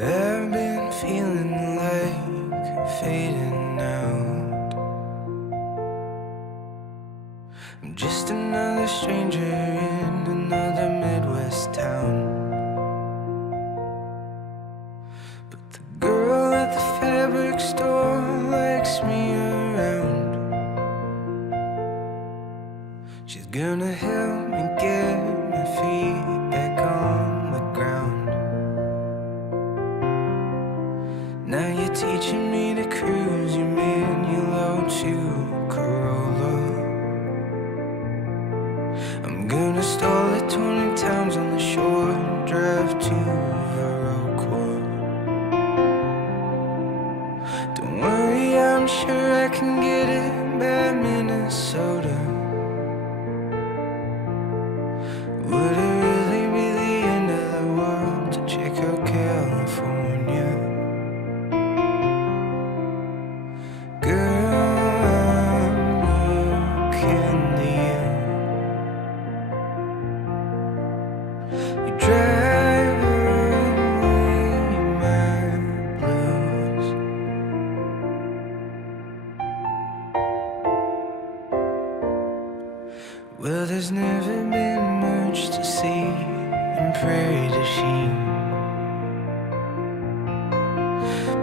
I've been feeling like fading out. I'm just another stranger in another Midwest town. But the girl at the fabric store likes me around. She's gonna help me get my feet back on the ground. Now you're teaching me to cruise your manual to Corolla. I'm gonna stall it 20 times on the shore and drive to Viroqua. Don't worry, I'm sure I can get it by Minnesota. Would it really be the end of the world to check out California? Girl, I'm looking at you. You drive away my blues. Well, there's never been much to see in Prairie du Chien,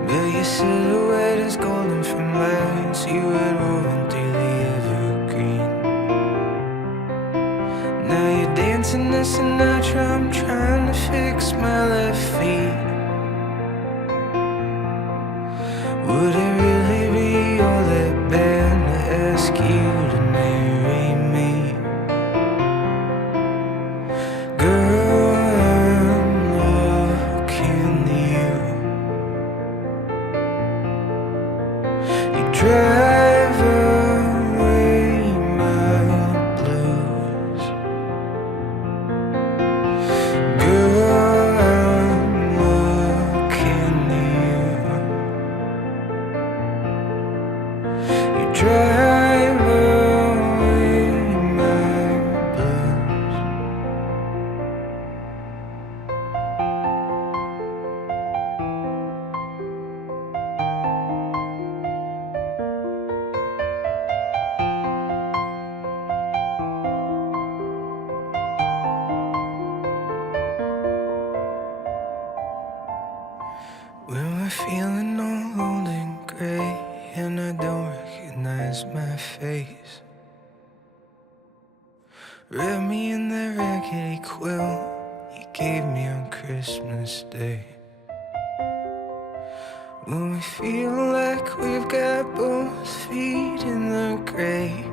but your silhouette is golden from lights you had woven through the evergreen. Now you're dancing to Sinatra, I'm trying to fix my left feet. Would it really be all that bad to ask you to marry me? Girl, I'm looking at you. You drive away my blues. Girl, I'm looking at you. You drive away my blues. When we're feeling all old and gray and I don't recognize my face, wrap me in that raggedy quilt you gave me on Christmas Day. When we feel like we've got both feet in the grave,